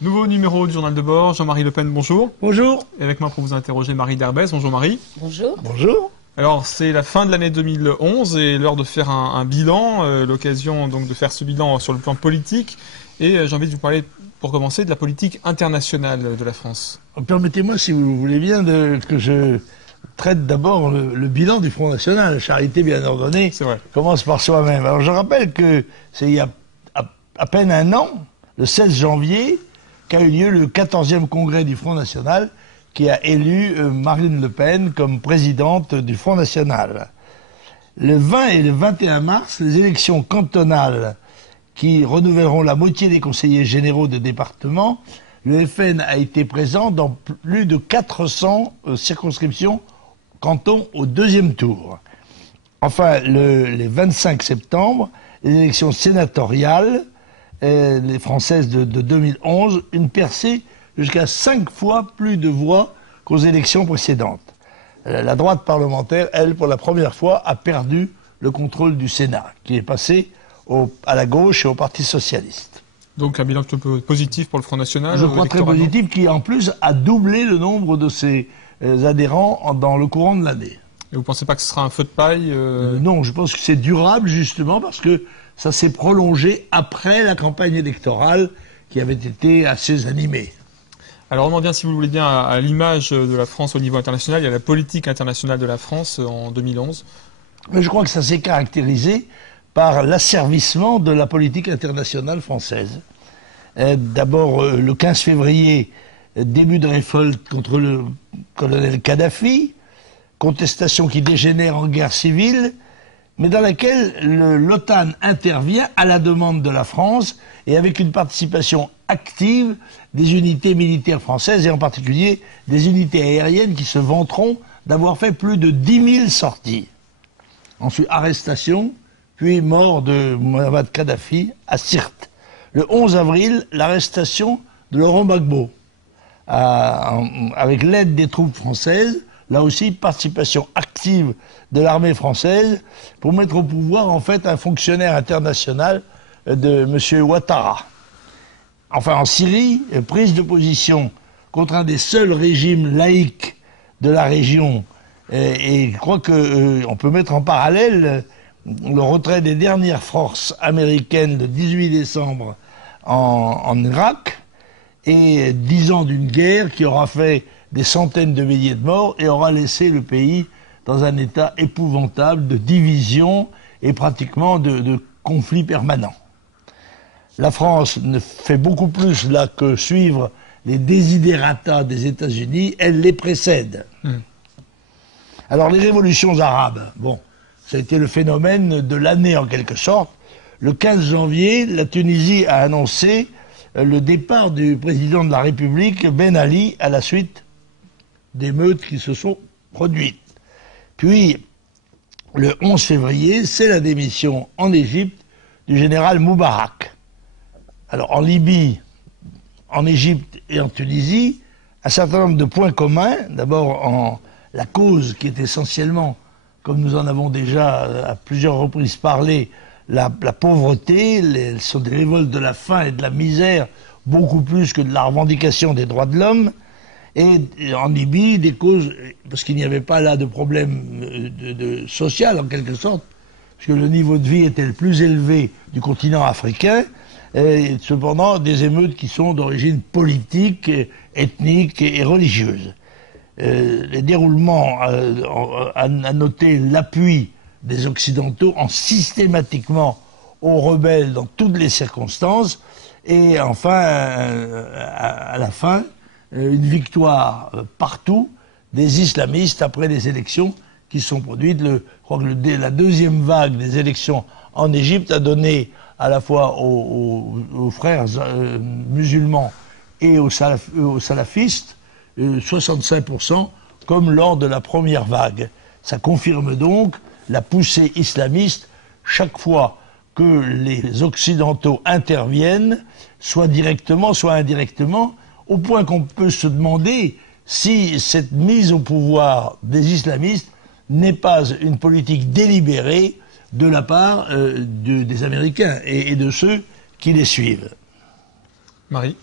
Nouveau numéro du journal de bord, Jean-Marie Le Pen, bonjour. Bonjour. Et avec moi pour vous interroger, Marie Derbez. Bonjour Marie. Bonjour. Bonjour. Alors c'est la fin de l'année 2011 et l'heure de faire un bilan, l'occasion donc de faire ce bilan sur le plan politique. Et j'ai envie de vous parler, pour commencer, de la politique internationale de la France. Permettez-moi, si vous voulez bien, que je traite d'abord le bilan du Front National. Charité bien ordonnée commence par soi-même. Alors je rappelle que c'est il y a à peine un an, le 16 janvier, qu'a eu lieu le 14e congrès du Front National, qui a élu Marine Le Pen comme présidente du Front National. Le 20 et le 21 mars, les élections cantonales qui renouvelleront la moitié des conseillers généraux de département, le FN a été présent dans plus de 400 circonscriptions cantons au deuxième tour. Enfin, les 25 septembre, les élections sénatoriales, les françaises de 2011, une percée jusqu'à 5 fois plus de voix qu'aux élections précédentes. La droite parlementaire, elle, pour la première fois, a perdu le contrôle du Sénat, qui est passé à la gauche et au Parti socialiste. Donc un bilan plutôt positif pour le Front National. Je crois très positif, qui en plus a doublé le nombre de ses adhérents dans le courant de l'année. Et vous ne pensez pas que ce sera un feu de paille Non, je pense que c'est durable justement parce que ça s'est prolongé après la campagne électorale qui avait été assez animée. Alors on en vient, si vous le voulez bien, à l'image de la France au niveau international. Il y a la politique internationale de la France en 2011. Mais je crois que ça s'est caractérisé par l'asservissement de la politique internationale française. D'abord, le 15 février, début de révolte contre le colonel Kadhafi, contestation qui dégénère en guerre civile, mais dans laquelle l'OTAN intervient à la demande de la France et avec une participation active des unités militaires françaises et en particulier des unités aériennes qui se vanteront d'avoir fait plus de 10 000 sorties. Ensuite, arrestation, puis mort de Mohamed Kadhafi à Sirte. Le 11 avril, l'arrestation de Laurent Gbagbo, avec l'aide des troupes françaises, là aussi participation active de l'armée française pour mettre au pouvoir en fait un fonctionnaire international de M. Ouattara. Enfin en Syrie, prise de position contre un des seuls régimes laïques de la région et je crois qu'on peut mettre en parallèle le retrait des dernières forces américaines le 18 décembre en Irak et 10 ans d'une guerre qui aura fait des centaines de milliers de morts et aura laissé le pays dans un état épouvantable de division et pratiquement de conflit permanent. La France ne fait beaucoup plus là que suivre les desiderata des États-Unis, elle les précède. Alors les révolutions arabes, bon, ça a été le phénomène de l'année en quelque sorte. Le 15 janvier, la Tunisie a annoncé le départ du président de la République, Ben Ali, à la suite d'émeutes qui se sont produites. Puis, le 11 février, c'est la démission en Égypte du général Moubarak. Alors, en Libye, en Égypte et en Tunisie, un certain nombre de points communs. D'abord, en la cause qui est essentiellement, comme nous en avons déjà à plusieurs reprises parlé, la pauvreté, ce sont des révoltes de la faim et de la misère, beaucoup plus que de la revendication des droits de l'homme. Et en Libye, des causes, parce qu'il n'y avait pas là de problème social en quelque sorte, parce que le niveau de vie était le plus élevé du continent africain, et cependant des émeutes qui sont d'origine politique, ethnique et religieuse. Les déroulements a noté l'appui des Occidentaux en systématiquement aux rebelles dans toutes les circonstances, et enfin, à la fin, une victoire partout des islamistes après les élections qui sont produites. Je crois que la deuxième vague des élections en Égypte a donné à la fois aux frères musulmans et aux salafistes 65%, comme lors de la première vague. Ça confirme donc la poussée islamiste chaque fois que les Occidentaux interviennent, soit directement, soit indirectement, au point qu'on peut se demander si cette mise au pouvoir des islamistes n'est pas une politique délibérée de la part des Américains et de ceux qui les suivent. Marie?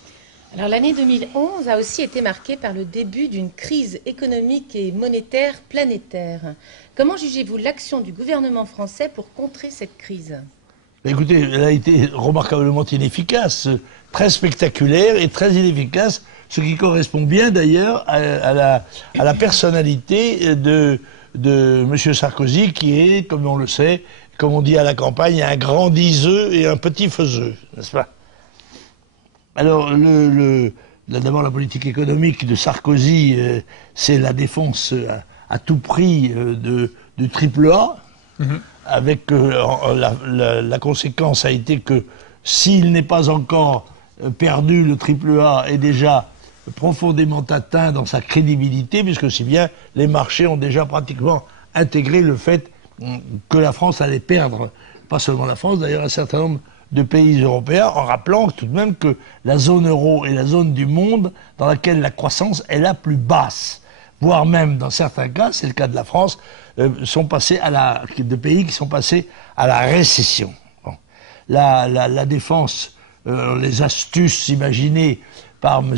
Alors l'année 2011 a aussi été marquée par le début d'une crise économique et monétaire planétaire. Comment jugez-vous l'action du gouvernement français pour contrer cette crise? Écoutez, elle a été remarquablement inefficace, très spectaculaire et très inefficace, ce qui correspond bien d'ailleurs à la personnalité de M. Sarkozy, qui est, comme on le sait, comme on dit à la campagne, un grand diseux et un petit faiseux, n'est-ce pas? Alors, d'abord, la politique économique de Sarkozy, c'est la défense à tout prix du triple A, avec la conséquence a été que s'il n'est pas encore perdu, le triple A est déjà profondément atteint dans sa crédibilité, puisque si bien les marchés ont déjà pratiquement intégré le fait que la France allait perdre, pas seulement la France, d'ailleurs un certain nombre de pays européens, en rappelant tout de même que la zone euro est la zone du monde dans laquelle la croissance est la plus basse, voire même dans certains cas, c'est le cas de la France, sont passés de pays qui sont passés à la récession. Bon. La défense, les astuces imaginées par M.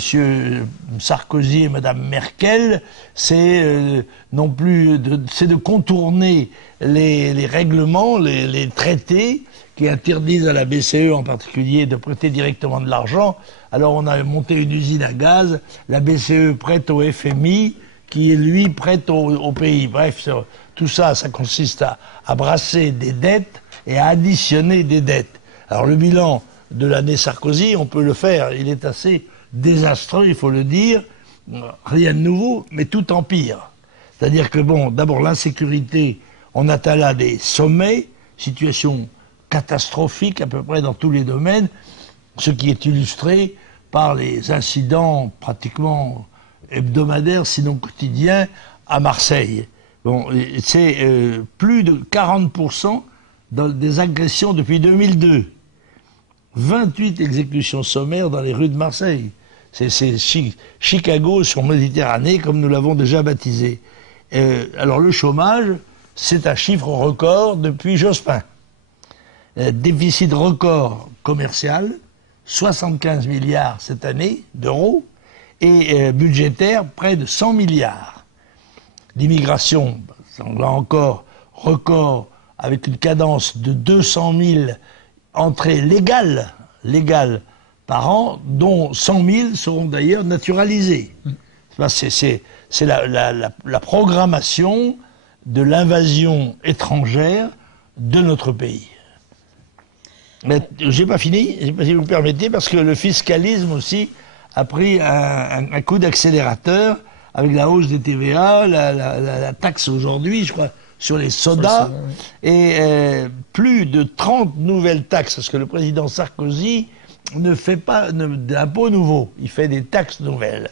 Sarkozy et Mme Merkel, c'est non plus c'est de contourner les règlements, les traités qui interdisent à la BCE en particulier de prêter directement de l'argent. Alors on a monté une usine à gaz, la BCE prête au FMI, qui lui prête au pays. Bref, tout ça, ça consiste à brasser des dettes et à additionner des dettes. Alors le bilan de l'année Sarkozy, on peut le faire, il est assez désastreux, il faut le dire, rien de nouveau, mais tout empire. C'est-à-dire que, bon, d'abord l'insécurité, on atteint là des sommets, situation catastrophique à peu près dans tous les domaines, ce qui est illustré par les incidents pratiquement hebdomadaires, sinon quotidiens, à Marseille. Bon, c'est plus de 40% des agressions depuis 2002. 28 exécutions sommaires dans les rues de Marseille. C'est Chicago sur Méditerranée, comme nous l'avons déjà baptisé. Alors le chômage, c'est un chiffre record depuis Jospin. Déficit record commercial, 75 milliards cette année d'euros, et budgétaire, près de 100 milliards. L'immigration, là encore, record, avec une cadence de 200 000 entrées légales par an, dont 100 000 seront d'ailleurs naturalisées. C'est la programmation de l'invasion étrangère de notre pays. Mais j'ai pas fini, si vous me permettez, parce que le fiscalisme aussi a pris un coup d'accélérateur avec la hausse des TVA, la taxe aujourd'hui, je crois, sur les sodas, et plus de 30 nouvelles taxes, parce que le président Sarkozy ne fait pas d'impôts nouveaux, il fait des taxes nouvelles.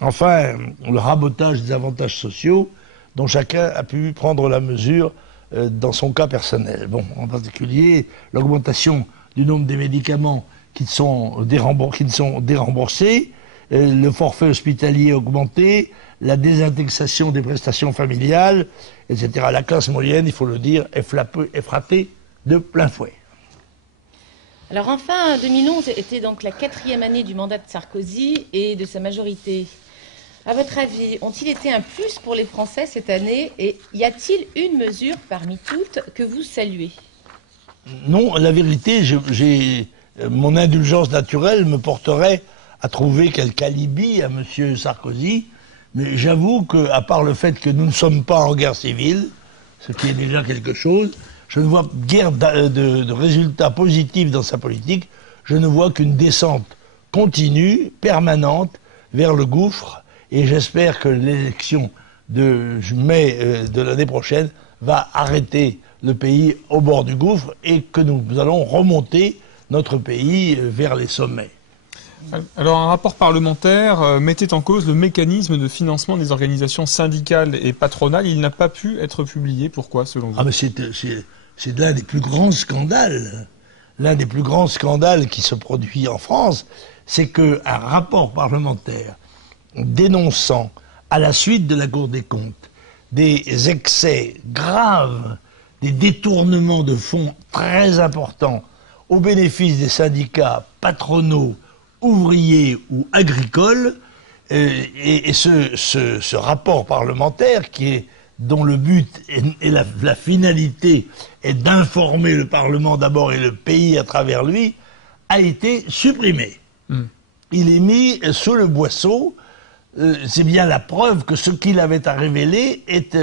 Enfin, le rabotage des avantages sociaux, dont chacun a pu prendre la mesure dans son cas personnel. Bon, en particulier, l'augmentation du nombre des médicaments qui sont déremboursés, le forfait hospitalier augmenté, la désindexation des prestations familiales, etc. La classe moyenne, il faut le dire, est frappée de plein fouet. Alors enfin, 2011 était donc la 4e année du mandat de Sarkozy et de sa majorité. À votre avis, ont-ils été un plus pour les Français cette année? Et y a-t-il une mesure parmi toutes que vous saluez? Non, la vérité, mon indulgence naturelle me porterait à trouver quelque alibi à M. Sarkozy, mais j'avoue qu'à part le fait que nous ne sommes pas en guerre civile, ce qui est déjà quelque chose, je ne vois guère de résultats positifs dans sa politique, je ne vois qu'une descente continue, permanente, vers le gouffre, et j'espère que l'élection de mai de l'année prochaine va arrêter le pays au bord du gouffre et que nous allons remonter notre pays vers les sommets. Alors, un rapport parlementaire mettait en cause le mécanisme de financement des organisations syndicales et patronales. Il n'a pas pu être publié. Pourquoi, selon vous? Ah, mais c'est l'un des plus grands scandales. L'un des plus grands scandales qui se produit en France, c'est qu'un rapport parlementaire dénonçant, à la suite de la Cour des comptes, des excès graves, des détournements de fonds très importants au bénéfice des syndicats patronaux, ouvriers ou agricoles, et ce rapport parlementaire dont le but et la finalité est d'informer le Parlement d'abord et le pays à travers lui, a été supprimé. Il est mis sous le boisseau. C'est bien la preuve que ce qu'il avait à révéler est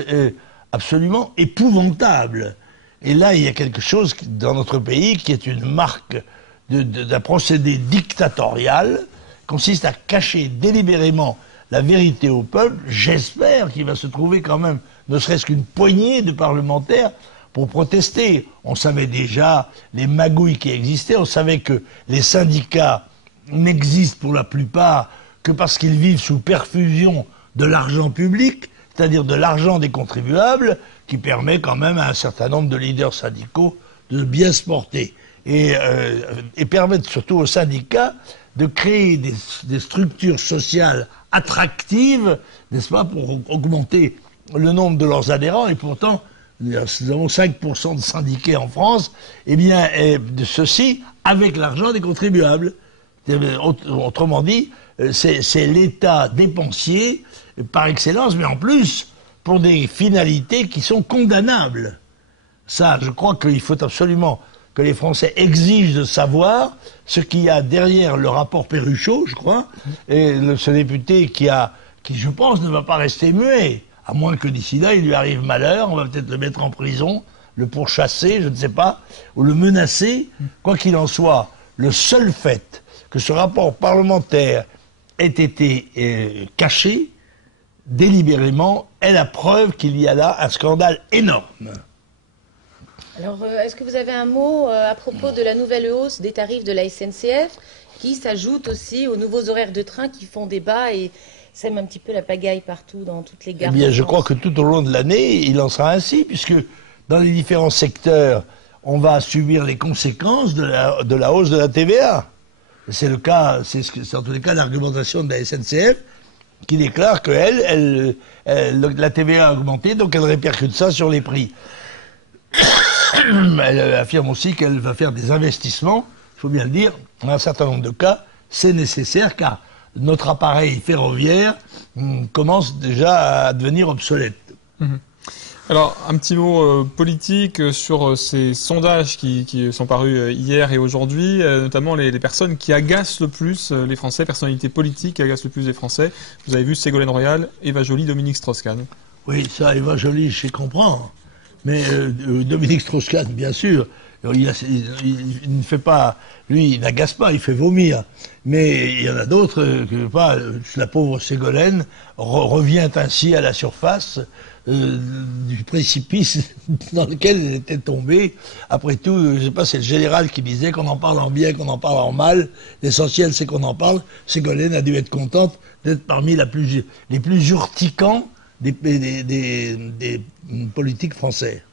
absolument épouvantable. Et là, il y a quelque chose dans notre pays qui est une marque d'un procédé dictatorial, consiste à cacher délibérément la vérité au peuple. J'espère qu'il va se trouver quand même, ne serait-ce qu'une poignée de parlementaires pour protester. On savait déjà les magouilles qui existaient, on savait que les syndicats n'existent pour la plupart que parce qu'ils vivent sous perfusion de l'argent public, c'est-à-dire de l'argent des contribuables, qui permet quand même à un certain nombre de leaders syndicaux de bien se porter. Et permettre surtout aux syndicats de créer des structures sociales attractives, n'est-ce pas, pour augmenter le nombre de leurs adhérents. Et pourtant, nous avons 5% de syndiqués en France, eh bien, de ceci avec l'argent des contribuables. Autrement dit, c'est l'État dépensier par excellence, mais en plus pour des finalités qui sont condamnables. Ça, je crois qu'il faut absolument que les Français exigent de savoir ce qu'il y a derrière le rapport Perruchot, je crois, et ce député qui, je pense, ne va pas rester muet, à moins que d'ici là, il lui arrive malheur, on va peut-être le mettre en prison, le pourchasser, je ne sais pas, ou le menacer. Quoi qu'il en soit, le seul fait que ce rapport parlementaire ait été caché, délibérément, est la preuve qu'il y a là un scandale énorme. Alors, est-ce que vous avez un mot à propos de la nouvelle hausse des tarifs de la SNCF, qui s'ajoute aussi aux nouveaux horaires de train qui font débat et sèment un petit peu la pagaille partout dans toutes les gares? Eh bien, je crois que tout au long de l'année, il en sera ainsi, puisque dans les différents secteurs, on va subir les conséquences de la hausse de la TVA. C'est le cas, c'est en tous les cas l'argumentation de la SNCF, qui déclare que la TVA a augmenté, donc elle répercute ça sur les prix. Elle affirme aussi qu'elle va faire des investissements, il faut bien le dire, dans un certain nombre de cas, c'est nécessaire car notre appareil ferroviaire commence déjà à devenir obsolète. Alors, un petit mot politique sur ces sondages qui sont parus hier et aujourd'hui, notamment les personnes qui agacent le plus les Français, personnalités politiques qui agacent le plus les Français. Vous avez vu Ségolène Royal, Eva Joly, Dominique Strauss-Kahn. Oui, ça, Eva Joly, je comprends. Mais Dominique Strauss-Kahn, bien sûr, il ne fait pas, lui, il n'agace pas, il fait vomir. Mais il y en a d'autres la pauvre Ségolène revient ainsi à la surface du précipice dans lequel elle était tombée. Après tout, je sais pas, c'est le général qui disait qu'on en parle en bien, qu'on en parle en mal. L'essentiel, c'est qu'on en parle. Ségolène a dû être contente d'être parmi les plus urticants des politiques français.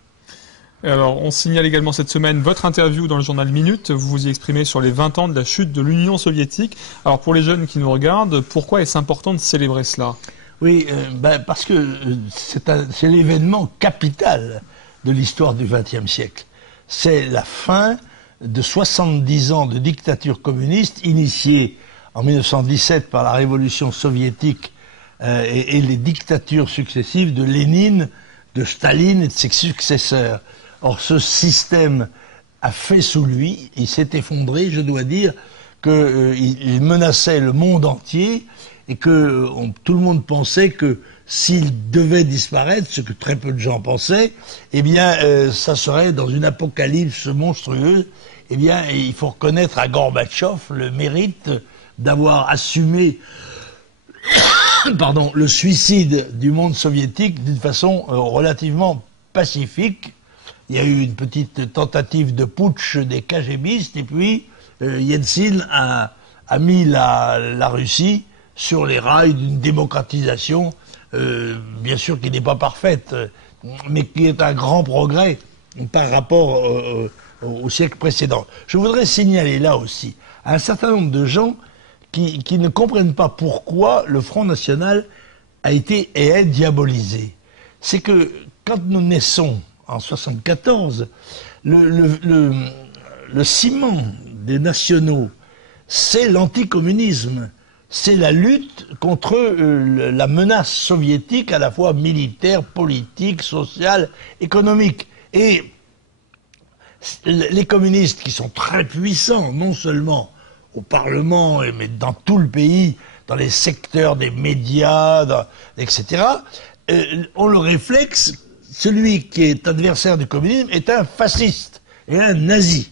Alors, on signale également cette semaine votre interview dans le journal Minute. Vous vous y exprimez sur les 20 ans de la chute de l'Union soviétique. Alors, pour les jeunes qui nous regardent, pourquoi est-ce important de célébrer cela? Oui, parce que c'est l'événement capital de l'histoire du XXe siècle. C'est la fin de 70 ans de dictature communiste initiée en 1917 par la révolution soviétique et les dictatures successives de Lénine, de Staline et de ses successeurs. Or, ce système a fait sous lui, il s'est effondré, je dois dire, qu'il menaçait le monde entier et que tout le monde pensait que s'il devait disparaître, ce que très peu de gens pensaient, eh bien, ça serait dans une apocalypse monstrueuse. Eh bien, il faut reconnaître à Gorbatchev le mérite d'avoir assumé le suicide du monde soviétique d'une façon relativement pacifique. Il y a eu une petite tentative de putsch des KGBistes et puis Yeltsin a mis la Russie sur les rails d'une démocratisation, bien sûr qui n'est pas parfaite, mais qui est un grand progrès par rapport au siècle précédent. Je voudrais signaler là aussi un certain nombre de gens qui ne comprennent pas pourquoi le Front National a été et est diabolisé. c'est que quand nous naissons en 74, le ciment des nationaux, c'est l'anticommunisme. C'est la lutte contre la menace soviétique à la fois militaire, politique, sociale, économique. Et les communistes qui sont très puissants, non seulement au Parlement, mais dans tout le pays, dans les secteurs des médias, etc., ont le réflexe, celui qui est adversaire du communisme est un fasciste et un nazi.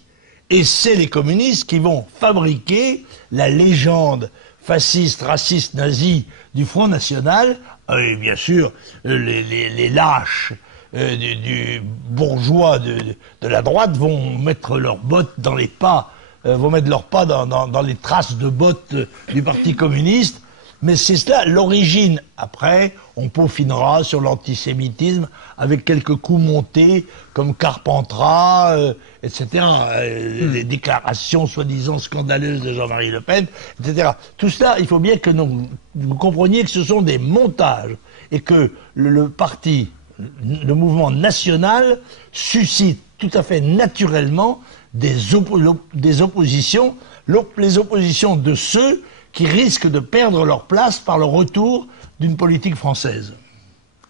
Et c'est les communistes qui vont fabriquer la légende fasciste, raciste, nazi du Front National, et bien sûr les lâches du bourgeois de la droite vont mettre leurs bottes dans les pas, vont mettre leurs pas dans les traces de bottes du Parti communiste. Mais c'est cela l'origine. Après, on peaufinera sur l'antisémitisme avec quelques coups montés comme Carpentras, etc. Les déclarations soi-disant scandaleuses de Jean-Marie Le Pen, etc. Tout cela, il faut bien que vous compreniez que ce sont des montages et que le parti, le mouvement national suscite tout à fait naturellement des oppositions, les oppositions de ceux qui risquent de perdre leur place par le retour d'une politique française.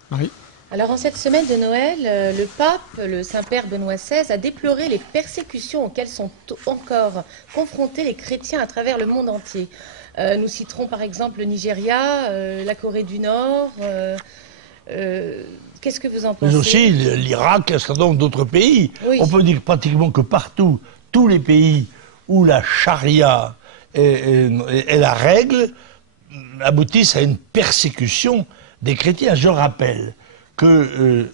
Marie ? Alors en cette semaine de Noël, le pape, le Saint-Père Benoît XVI, a déploré les persécutions auxquelles sont encore confrontés les chrétiens à travers le monde entier. Nous citerons par exemple le Nigeria, la Corée du Nord. Qu'est-ce que vous en pensez? Mais aussi l'Irak, un certain nombre d'autres pays. Oui. On peut dire pratiquement que partout, tous les pays où la charia et la règle aboutissent à une persécution des chrétiens. Je rappelle que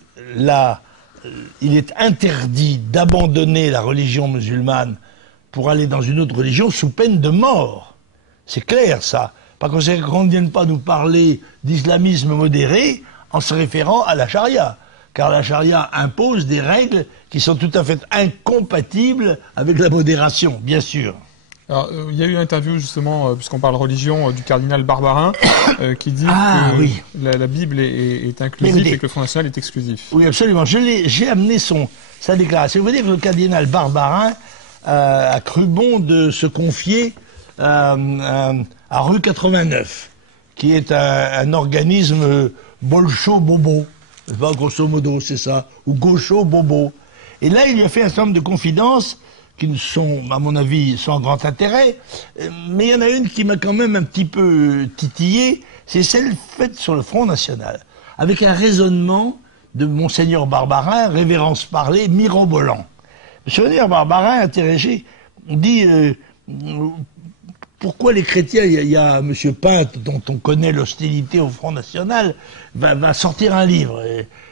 il est interdit d'abandonner la religion musulmane pour aller dans une autre religion sous peine de mort. C'est clair, ça. Par conséquent, qu'on ne vienne pas nous parler d'islamisme modéré en se référant à la charia. Car la charia impose des règles qui sont tout à fait incompatibles avec la modération, bien sûr. Alors, il y a eu une interview justement, puisqu'on parle religion, du cardinal Barbarin, qui dit que oui. la Bible est inclusive et que le Front National est exclusif. Oui, absolument. J'ai amené sa déclaration. Vous voyez que le cardinal Barbarin a cru bon de se confier à Rue 89, qui est un organisme bolcho-bobo. Grosso modo, c'est ça. Ou gaucho-bobo. Et là, il lui a fait un certain nombre de confidences qui sont, à mon avis, sans grand intérêt, mais il y en a une qui m'a quand même un petit peu titillé, c'est celle faite sur le Front National, avec un raisonnement de Monseigneur Barbarin, révérence parlée, mirobolant. Monseigneur Barbarin, interrogé, dit pourquoi les chrétiens, il y a M. Pinte, dont on connaît l'hostilité au Front National, va sortir un livre.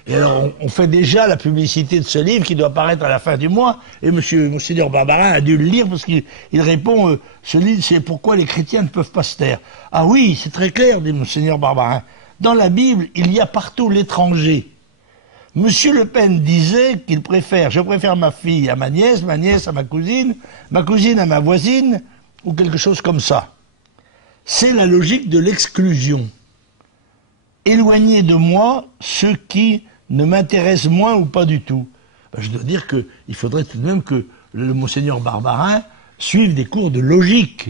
Et alors, on fait déjà la publicité de ce livre qui doit paraître à la fin du mois. Et Monseigneur Barbarin a dû le lire parce qu'il répond, ce livre, c'est pourquoi les chrétiens ne peuvent pas se taire. Ah oui, c'est très clair, dit Monseigneur Barbarin. Dans la Bible, il y a partout l'étranger. Monsieur Le Pen disait qu'il je préfère ma fille à ma nièce à ma cousine à ma voisine, ou quelque chose comme ça. C'est la logique de l'exclusion. Éloigner de moi ceux qui ne m'intéressent moins ou pas du tout. Ben, je dois dire qu'il faudrait tout de même que le Monseigneur Barbarin suive des cours de logique,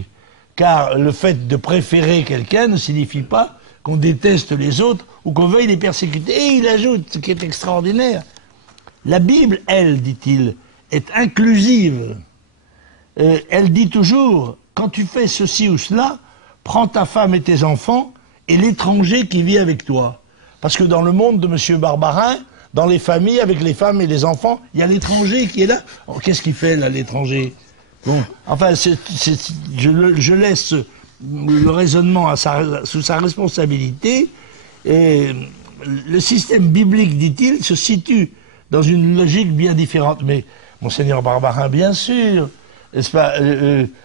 car le fait de préférer quelqu'un ne signifie pas qu'on déteste les autres ou qu'on veuille les persécuter. Et il ajoute, ce qui est extraordinaire, la Bible, elle, dit-il, est inclusive. Elle dit toujours, quand tu fais ceci ou cela, prends ta femme et tes enfants et l'étranger qui vit avec toi. Parce que dans le monde de M. Barbarin, dans les familles, avec les femmes et les enfants, il y a l'étranger qui est là. Qu'est-ce qu'il fait là, l'étranger? Bon, enfin, je laisse le raisonnement sous sa responsabilité. Et le système biblique, dit-il, se situe dans une logique bien différente. Mais, Monseigneur Barbarin, bien sûr, n'est-ce pas,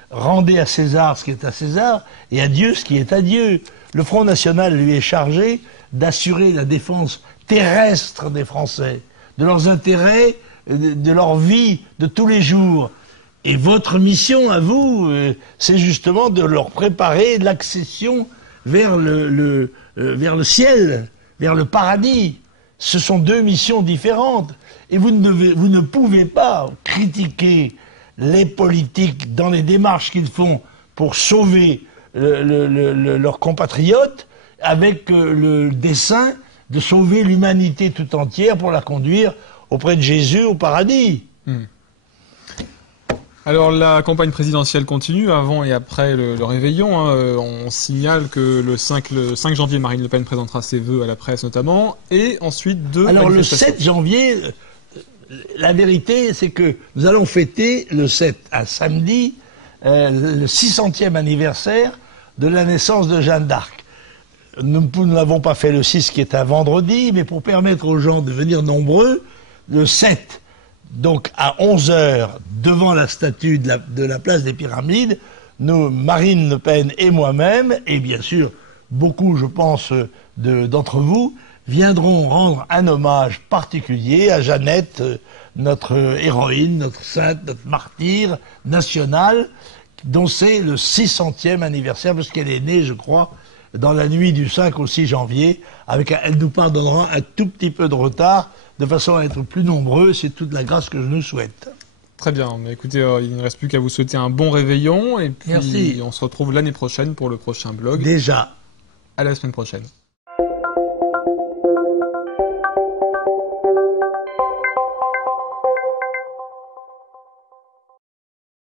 rendez à César ce qui est à César et à Dieu ce qui est à Dieu. Le Front National lui est chargé d'assurer la défense terrestre des Français, de leurs intérêts, de leur vie de tous les jours. Et votre mission à vous, c'est justement de leur préparer l'accession vers le ciel, vers le paradis. Ce sont deux missions différentes. Et vous ne pouvez pas critiquer les politiques dans les démarches qu'ils font pour sauver leurs compatriotes avec le dessein de sauver l'humanité tout entière pour la conduire auprès de Jésus au paradis. Alors la campagne présidentielle continue avant et après le réveillon. On signale que le 5 janvier, Marine Le Pen présentera ses vœux à la presse notamment, et ensuite deux Alors le manifestations. 7 janvier, la vérité c'est que nous allons fêter le 7 à samedi, le 600e anniversaire de la naissance de Jeanne d'Arc. Nous n'avons pas fait le 6 qui est un vendredi, mais pour permettre aux gens de venir nombreux, le 7, donc à 11h, devant la statue de la place des Pyramides, nous, Marine Le Pen et moi-même, et bien sûr beaucoup, je pense, d'entre vous, viendront rendre un hommage particulier à Jeannette, notre héroïne, notre sainte, notre martyre nationale, dont c'est le 600e anniversaire, parce qu'elle est née, je crois, dans la nuit du 5 au 6 janvier, elle nous pardonnera un tout petit peu de retard, de façon à être plus nombreux. C'est toute la grâce que je nous souhaite. Très bien, mais écoutez, il ne reste plus qu'à vous souhaiter un bon réveillon, et puis Merci. On se retrouve l'année prochaine pour le prochain blog. Déjà. À la semaine prochaine.